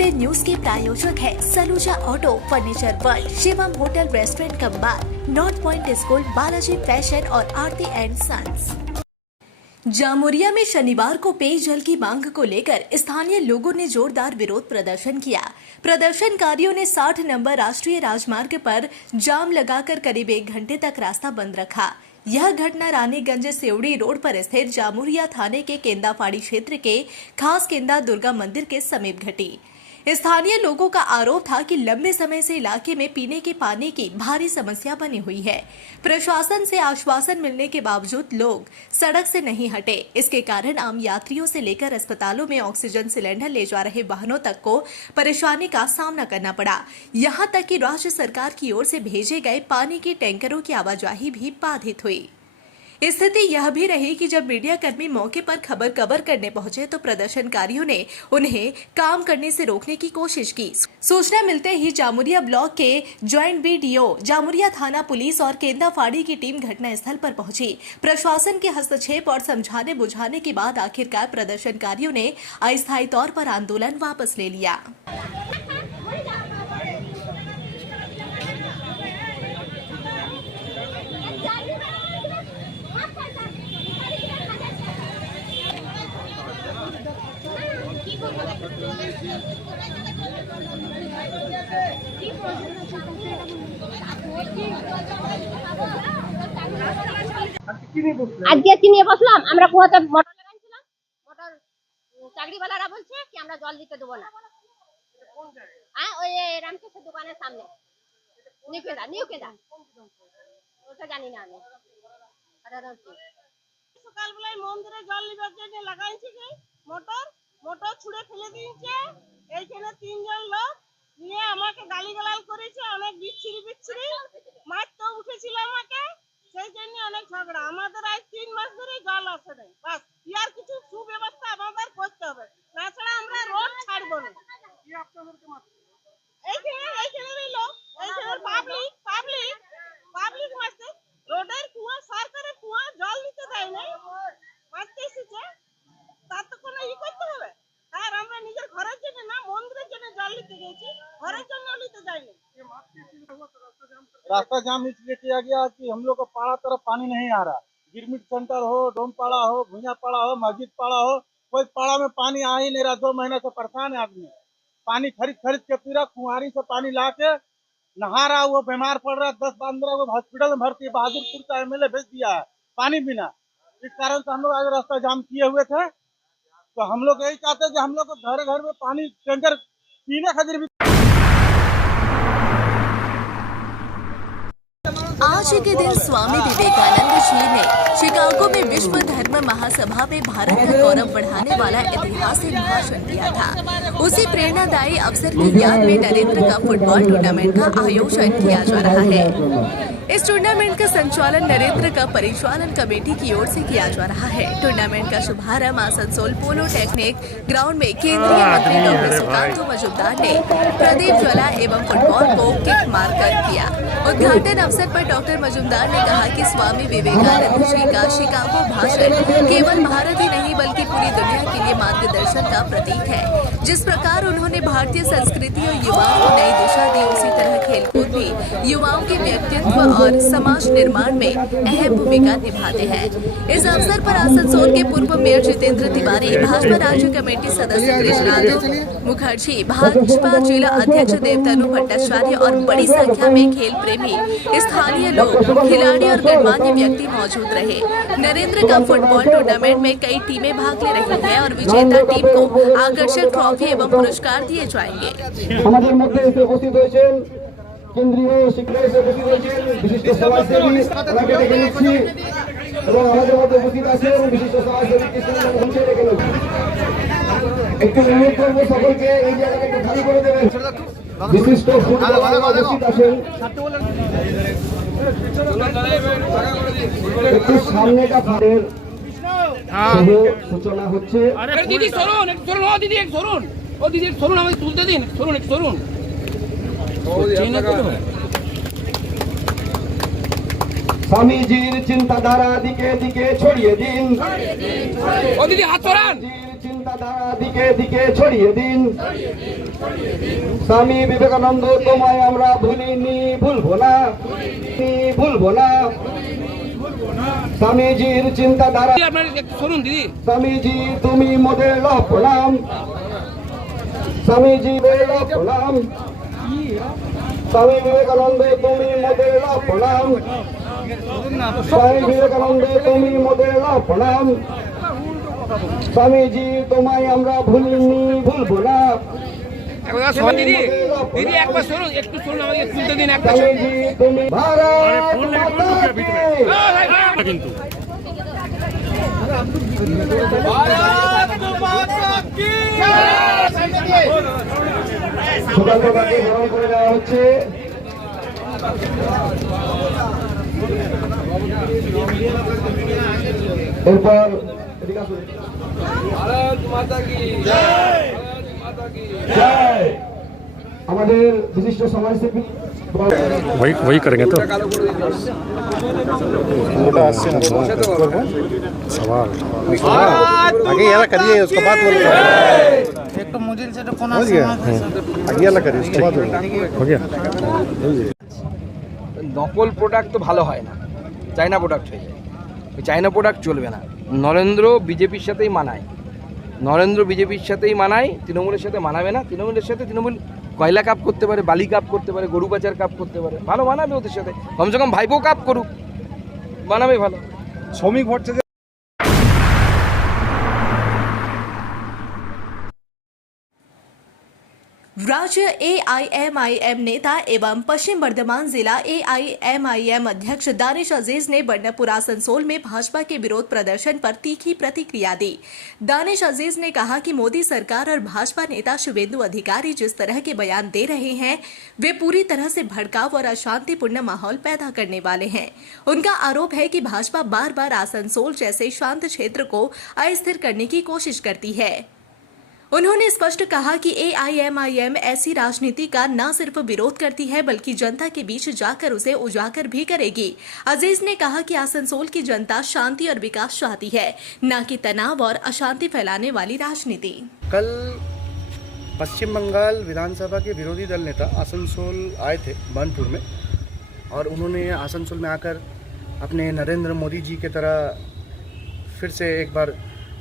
Today news के प्रायोजक है Saluja auto, furniture world, Shivam hotel restaurant cum bar, north point school, Balaji fashion और Aarti and sons. Jamuria में शनिवार को पेयजल की मांग को लेकर स्थानीय लोगों ने जोरदार विरोध प्रदर्शन किया। प्रदर्शनकारियों ने 60 नंबर राष्ट्रीय राजमार्ग पर जाम लगाकर करीब 1 घंटे तक रास्ता बंद रखा। यह घटना रानीगंज सेवड़ी रोड पर स्थित जामुरिया थाने के केंदाफाड़ी क्षेत्र के खास केंदा दुर्गा मंदिर के समीप घटी। स्थानीय लोगों का आरोप था कि लंबे समय से इलाके में पीने के पानी की भारी समस्या बनी हुई है। प्रशासन से आश्वासन मिलने के बावजूद लोग सड़क से नहीं हटे। इसके कारण आम यात्रियों से लेकर अस्पतालों में ऑक्सीजन सिलेंडर ले जा रहे वाहनों तक को परेशानी का सामना करना पड़ा। यहां तक कि राज्य सरकार की ओर से भेजे गए पानी की टैंकरों की आवाजाही भी बाधित हुई। स्थिति यह भी रही कि जब मीडिया कर्मी मौके पर खबर कवर करने पहुंचे तो प्रदर्शनकारियों ने उन्हें काम करने से रोकने की कोशिश की। सूचना मिलते ही जामुरिया ब्लॉक के ज्वाइंट बीडीओ, जामुरिया थाना पुलिस और केंदाफाड़ी की टीम घटनास्थल पर पहुंची। प्रशासन के हस्तक्षेप और समझाने बुझाने के बाद आखिरकार प्रदर्शनकारियों ने अस्थायी तौर पर आंदोलन वापस ले लिया। আজকে কি নিয়ে বসলাম আমরা কুয়াতে মোটর লাগাইছিলাম মোটর চাকরিওয়ালারা বলছে কি আমরা জল দিতে দেব না হ্যাঁ ওই রামকৃষ্ণ দোকানের সামনে নিউ কেদা ওটা জানি না আমি সকালবেলায় মন্দিরে জল নিবার জন্য লাগাইছি যে মোটর ছুঁড়ে ফেলে দিয়েছে। এইখানে 3 জন লোক নিয়ে আমাকে গালিগালাজ করেছে, অনেক বিচ্ছিরি মারতে উঠেছিল আমাকে। সেই জন্য অনেক ঝগড়া। আমাদের আজ 3 মাস ধরে জল আসে নাই। বাস ইয়ার কিছু সুব্যবস্থা আমাদের করতে হবে, তাছাড়া আমরা রোড ছাড়বো না। কি আপনাদেরকে মারছে? এইখানে লোক, এইখানে পাবলিক মারছে। রোডের কুয়া, সরকারের কুয়া জল নিতে দেয় নাই, মারতে এসেছে। তার তো কোনো করতে হবে। আর আমরা নিজের ঘরের জন্য না, মন্দিরের জন্য জল নিতে গেছি, ঘরের জন্য নিতে যাইনি। रास्ता जाम इसलिए किया गया कि हम लोग को पाड़ा तरफ पानी नहीं आ रहा। गिरमिट सेंटर हो, डोमपाड़ा हो, भुइया पाड़ा हो, मस्जिद पाड़ा हो, कोई पाड़ा में पानी आ ही नहीं रहा। 2 महीने से परेशान है आदमी। पानी खरीद के पी रहा, कुंवारी से पानी ला के नहा रहा, वो बीमार पड़ रहा। 10-15 को हॉस्पिटल में भर्ती, बहादुरपुर का MLA भेज दिया है पानी बिना। इस कारण से हम लोग आज रास्ता जाम किए हुए थे। तो हम लोग यही चाहते हैं कि हम लोग को घर में पानी टैंकर पीने खातिर भी। आज के दिन स्वामी विवेकानंद जी ने शिकागो में विश्व धर्म महासभा में भारत का गौरव बढ़ाने वाला ऐतिहासिक भाषण दिया था। उसी प्रेरणादायी अवसर की याद में नरेंद्र कप फुटबॉल टूर्नामेंट का आयोजन किया जा रहा है। इस टूर्नामेंट का संचालन नरेंद्र कप परिचालन कमेटी की ओर से किया जा रहा है। टूर्नामेंट का शुभारंभ आसनसोल पोलो टेक्निक ग्राउंड में केंद्रीय मंत्री डॉक्टर सुकांतु मजुमदार ने प्रदीप ज्वाला एवं फुटबॉल को किक मारकर किया। उद्घाटन अवसर पर डॉक्टर मजुमदार ने कहा कि स्वामी विवेकानंद जी का शिकागो भाषण केवल भारत ही नहीं बल्कि पूरी दुनिया के लिए मार्गदर्शन का प्रतीक है। जिस प्रकार उन्होंने भारतीय संस्कृति और युवाओं को नई दिशा दी, उसी तरह खेलकूद भी युवाओं के व्यक्तित्व और समाज निर्माण में अहम भूमिका निभाते हैं। इस अवसर पर आसनसोल के पूर्व मेयर जितेंद्र तिवारी, भाजपा राज्य कमेटी सदस्य कृष्णादु मुखर्जी, भाजपा जिला अध्यक्ष देवतनु भट्टाचार्य और बड़ी संख्या में खेल प्रेमी, स्थानीय लोग, खिलाड़ी और गणमान्य व्यक्ति मौजूद रहे। नरेंद्र कप फुटबॉल टूर्नामेंट में कई टीमें भाग ले रही हैं और विजेता टीम को आकर्षक ट्रॉफी एवं पुरस्कार दिए जाएंगे। আমাদের মধ্যে উপস্থিত হয়েছেন কেন্দ্রীয় শিক্ষা উপস্থিত হয়েছেন বিশিষ্ট সমাজসেবী তাকে ডেকে নিচ্ছি এবং আমাদের মধ্যে উপস্থিত আছেন বিশিষ্ট সমাজসেবী কৃষ্ণচন্দ্র ঘোষকে ডেকে নিচ্ছি। একটু অনুরোধ করবো সকলকে এই জায়গাটা একটু খালি করে দেবেন। বিশিষ্ট ফুটবলার উপস্থিত আছেন, একটু সামনেটা ফাঁড়ের সূচনা হচ্ছে। দিদি সরুন, একটু সরুন, ও দিদি একটু সরুন, ও দিদি একটু সরুন, আমাকে তুলতে দিন, সরুন একটু সরুন। স্বামীজির চিন্তাধারা দিকে দিকে ছড়িয়ে দিন। ও দিদি হাত সরান। চিন্তাধারা দিকে দিকে ছড়িয়ে দিন। স্বামী বিবেকানন্দ তোমায় আমরা ভুলিনি, ভুলবো না, ভুলবো না। স্বামীজির চিন্তাধারা, আপনার একটু শুনুন দিদি। স্বামীজি তুমি মোদের লহ প্রণাম, স্বামীজি লহ প্রণাম। স্বামী বিবেকানন্দ তুমি মোদের লহ প্রণাম, স্বামী বিবেকানন্দ তুমি মোদের লহ প্রণাম। স্বামীজি তোমায় আমরা ভুলিনি, ভুলবো না। একবার শুনুন দিদি, দিদি একবার শুনুন, একটু শুনুন, আমাকে শুনতে দিন একটা। স্বামীজি তুমি ভারত মাতা কি। কিন্তু সুকান্তকে গ্রহণ করে দেওয়া হচ্ছে। এরপর জয়। আমাদের বিশিষ্ট সমাজসেবী वही करेंगे तो सवाल आगे ये करिए उसके बाद बोलो आगे ये करिए उसके बाद हो गया। নকল প্রোডাক্ট তো ভালো হয় না, চায়না প্রোডাক্ট হয়ে যায়। ওই চায়না প্রোডাক্ট চলবে না। নরেন্দ্র বিজেপির সাথেই মানায়, নরেন্দ্র বিজেপির সাথেই মানায়, তৃণমূলের সাথে মানাবে না। তৃণমূলের সাথে তৃণমূল কয়লা কাপ করতে পারে, বালি কাপ করতে পারে, গরু পাচার কাপ করতে পারে, ভালো মানাবে ওদের সাথে। কমসে কম ভাইপো কাপ করুক, মানাবে ভালো। শ্রমিক ভোট राज्य AIMIM नेता एवं पश्चिम बर्धमान जिला AIMIM अध्यक्ष दानिश अजीज ने बंडापुर आसनसोल में भाजपा के विरोध प्रदर्शन पर तीखी प्रतिक्रिया दी। दानिश अजीज ने कहा कि मोदी सरकार और भाजपा नेता शुभेंदु अधिकारी जिस तरह के बयान दे रहे हैं वे पूरी तरह से भड़काऊ और अशांतिपूर्ण माहौल पैदा करने वाले हैं। उनका आरोप है कि भाजपा बार बार आसनसोल जैसे शांत क्षेत्र को अस्थिर करने की कोशिश करती है। उन्होंने स्पष्ट कहा कि AIMIM ऐसी राजनीति का न सिर्फ विरोध करती है बल्कि जनता के बीच जाकर उसे उजागर भी करेगी। अजीज ने कहा कि आसनसोल की जनता शांति और विकास चाहती है, न कि तनाव और अशांति फैलाने वाली राजनीति। कल पश्चिम बंगाल विधानसभा के विरोधी दल नेता आसनसोल आए थे बनपुर में, और उन्होंने आसनसोल में आकर अपने नरेंद्र मोदी जी की तरह फिर से एक बार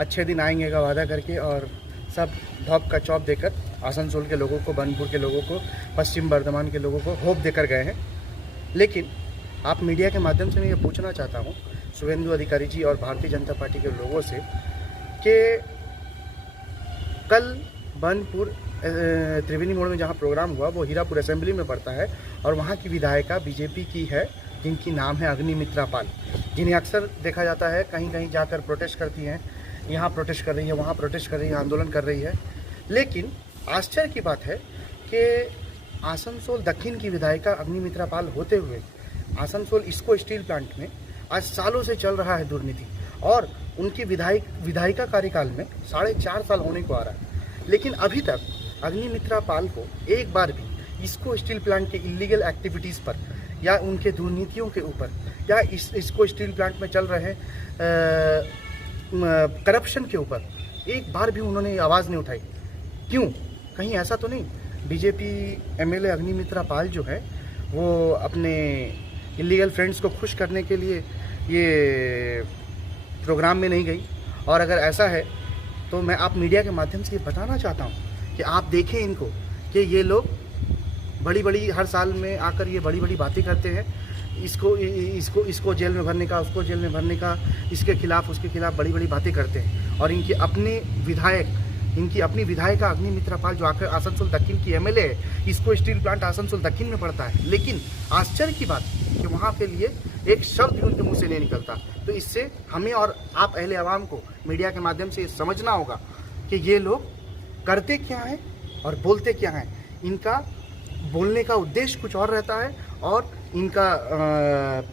अच्छे दिन आएंगे का वादा करके और सब ढॉप का चौप देकर आसनसोल के लोगों को, बनपुर के लोगों को, पश्चिम बर्धमान के लोगों को होप देकर गए हैं। लेकिन आप मीडिया के माध्यम से मैं ये पूछना चाहता हूँ शुभेंदु अधिकारी जी और भारतीय जनता पार्टी के लोगों से कि कल बनपुर त्रिवेणी मोड़ में जहाँ प्रोग्राम हुआ वो हीरापुर असेंबली में पड़ता है, और वहाँ की विधायिका बीजेपी की है जिनकी नाम है अग्निमित्रा पाल, जिन्हें अक्सर देखा जाता है कहीं कहीं जाकर प्रोटेस्ट करती हैं, यहाँ प्रोटेस्ट कर रही है, वहाँ प्रोटेस्ट कर रही है, आंदोलन कर रही है। लेकिन आश्चर्य की बात है कि आसनसोल दक्षिण की विधायिका अग्निमित्रा पाल होते हुए आसनसोल इसको स्टील प्लांट में आज सालों से चल रहा है दुर्नीति, और उनकी विधायिका कार्यकाल में 4.5 साल होने को आ रहा है, लेकिन अभी तक अग्निमित्रा पाल को एक बार भी इसको स्टील प्लांट के इलीगल एक्टिविटीज़ पर या उनके दुर्नीतियों के ऊपर या इसको स्टील प्लांट में चल रहे करप्शन के ऊपर एक बार भी उन्होंने आवाज़ नहीं उठाई। क्यों? कहीं ऐसा तो नहीं बीजेपी MLA अग्निमित्रा पाल जो है वो अपने इलीगल फ्रेंड्स को खुश करने के लिए ये प्रोग्राम में नहीं गई? और अगर ऐसा है तो मैं आप मीडिया के माध्यम से ये बताना चाहता हूँ कि आप देखें इनको कि ये लोग बड़ी हर साल में आकर ये बड़ी बातें करते हैं, इसको जेल में भरने का, उसको जेल में भरने का, इसके खिलाफ उसके खिलाफ बड़ी बातें करते हैं। और इनकी अपनी विधायिका अग्निमित्रा पाल जो आकर आसनसोल दक्षिण की MLA है, इसको स्टील प्लांट आसनसोल दक्षिण में पड़ता है, लेकिन आश्चर्य की बात कि वहाँ के लिए एक शब्द भी उनके मुँह से नहीं निकलता। तो इससे हमें और आप अहले आवाम को मीडिया के माध्यम से समझना होगा कि ये लोग करते क्या हैं और बोलते क्या हैं। इनका बोलने का उद्देश्य कुछ और रहता है और इनका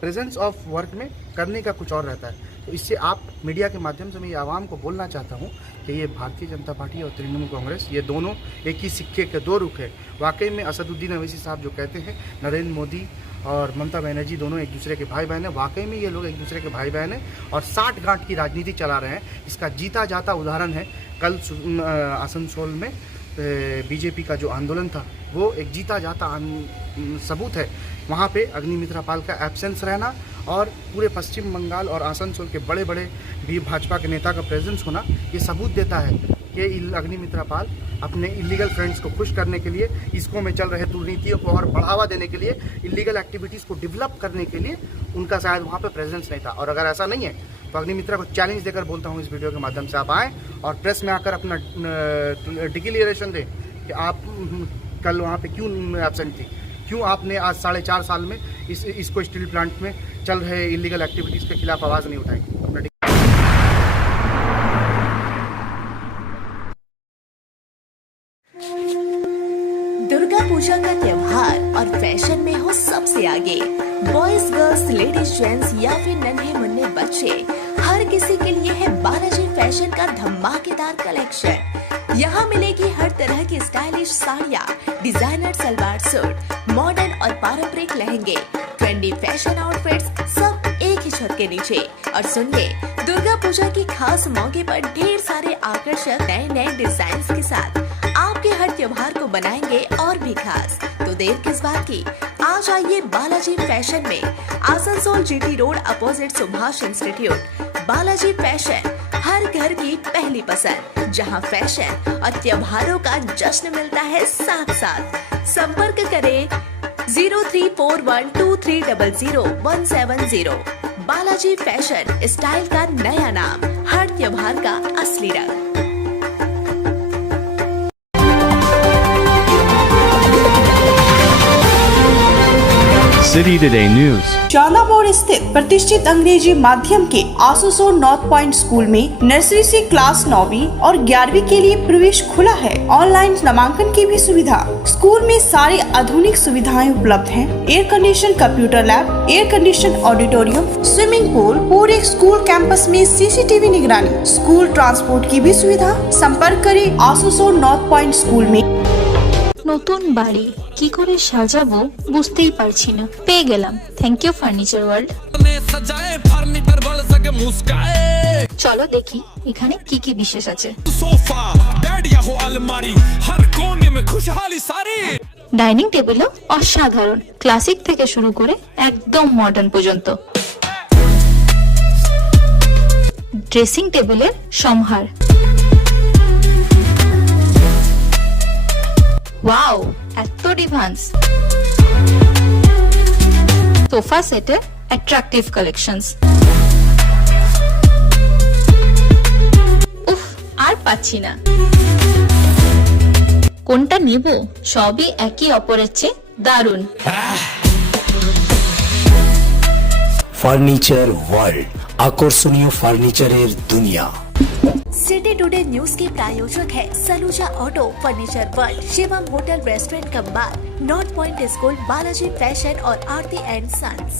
प्रेजेंस ऑफ वर्क में करने का कुछ और रहता है। तो इससे आप मीडिया के माध्यम से मैं ये आवाम को बोलना चाहता हूँ कि ये भारतीय जनता पार्टी और तृणमूल कांग्रेस ये दोनों एक ही सिक्के के दो रुख है। वाकई में असदुद्दीन अवैसी साहब जो कहते हैं नरेंद्र मोदी और ममता बनर्जी दोनों एक दूसरे के भाई बहन हैं। वाकई में ये लोग एक दूसरे के भाई बहन हैं और 60 गांठ की राजनीति चला रहे हैं। इसका जीता जाता उदाहरण है कल आसनसोल में बीजेपी का जो आंदोलन था, वो एक जीता जाता सबूत है। वहाँ पे अग्निमित्रा पाल का एब्सेंस रहना और पूरे पश्चिम बंगाल और आसनसोल के बड़े बड़े भी भाजपा के नेता का प्रेजेंस होना, ये सबूत देता है कि अग्निमित्रा पाल अपने इलीगल फ्रेंड्स को खुश करने के लिए, इसको में चल रहे दुर्नीतियों को और बढ़ावा देने के लिए, इलीगल एक्टिविटीज़ को डेवलप करने के लिए उनका शायद वहाँ पे प्रेजेंस नहीं था। और अगर ऐसा नहीं है तो अग्निमित्रा को चैलेंज देकर बोलता हूँ इस वीडियो के माध्यम से, आप आएँ और प्रेस में आकर अपना डिक्लेरेशन दें कि आप कल वहाँ पे क्यों एब्सेंट थी, क्यों आपने आज 4.5 साल में इसको स्टील प्लांट में चल रहे इलीगल एक्टिविटीज़ के खिलाफ आवाज़ नहीं उठाई। अपना दुर्गा पूजा का त्योहार और फैशन में हो सबसे आगे। बॉयज, गर्ल्स, लेडीज, जेंट्स या फिर नन्हे मुन्ने बच्चे, हर किसी के लिए है बालाजी फैशन का धमाकेदार कलेक्शन। यहाँ मिलेगी हर तरह की स्टाइलिश साड़ियाँ, डिजाइनर सलवार सूट, मॉडर्न और पारंपरिक लहंगे, ट्रेंडी फैशन आउटफिट्स, सब एक ही छत के नीचे। और सुनिए, दुर्गा पूजा की खास मौके पर ढेर सारे आकर्षक नए नए डिजाइन के साथ आपके हर त्योहार को बनाएंगे और भी खास। तो देर किस बात की, आज आइए बालाजी फैशन में, Asansol GT road opposite Subhash institute. Balaji fashion हर घर की पहली पसंद, जहां फैशन और त्योहारों का जश्न मिलता है साथ साथ। संपर्क करें 034123000170। बालाजी फैशन, स्टाइल का नया नाम, हर त्योहार का असली रंग। City today news. चाला मोड़ स्थित प्रतिष्ठित अंग्रेजी माध्यम के आसनसोल नॉर्थ पॉइंट स्कूल में नर्सरी से क्लास 9वीं और 11वीं के लिए प्रवेश खुला है। ऑनलाइन नामांकन की भी सुविधा। स्कूल में सारी आधुनिक सुविधाएं उपलब्ध हैं। Air condition computer lab, air condition auditorium, swimming pool, पूरे स्कूल कैंपस में CCTV निगरानी, स्कूल ट्रांसपोर्ट की भी सुविधा। संपर्क करें आसनसोल नॉर्थ पॉइंट स्कूल में। নতুন বাড়ি কি করে সাজাবো বুঝতেই পারছি না, পেয়ে গেলাম থ্যাংক ইউ ফার্নিচার ওয়ার্ল্ড। চলো দেখি এখানে কি কি বিশেষ আছে। ডাইনিং টেবিলও অসাধারণ, ক্লাসিক থেকে শুরু করে একদম মডার্ন পর্যন্ত। ড্রেসিং টেবিলের সম্ভার, ওয়াও এত ডিভান্স। সোফা সেটের অ্যাট্রাকটিভ কালেকশনস। উফ, আর পাচ্ছি না, কোনটা নেব? সবই একই অপরের চেয়ে দারুণ। ফার্নিচার ওয়ার্ল্ড, আকর্ষণীয় ফার্নিচারের দুনিয়া। सिटी टुडे न्यूज के प्रायोजक है Saluja auto, furniture world, Shivam hotel restaurant cum bar, north point school, Balaji fashion और आरती एंड सन्स।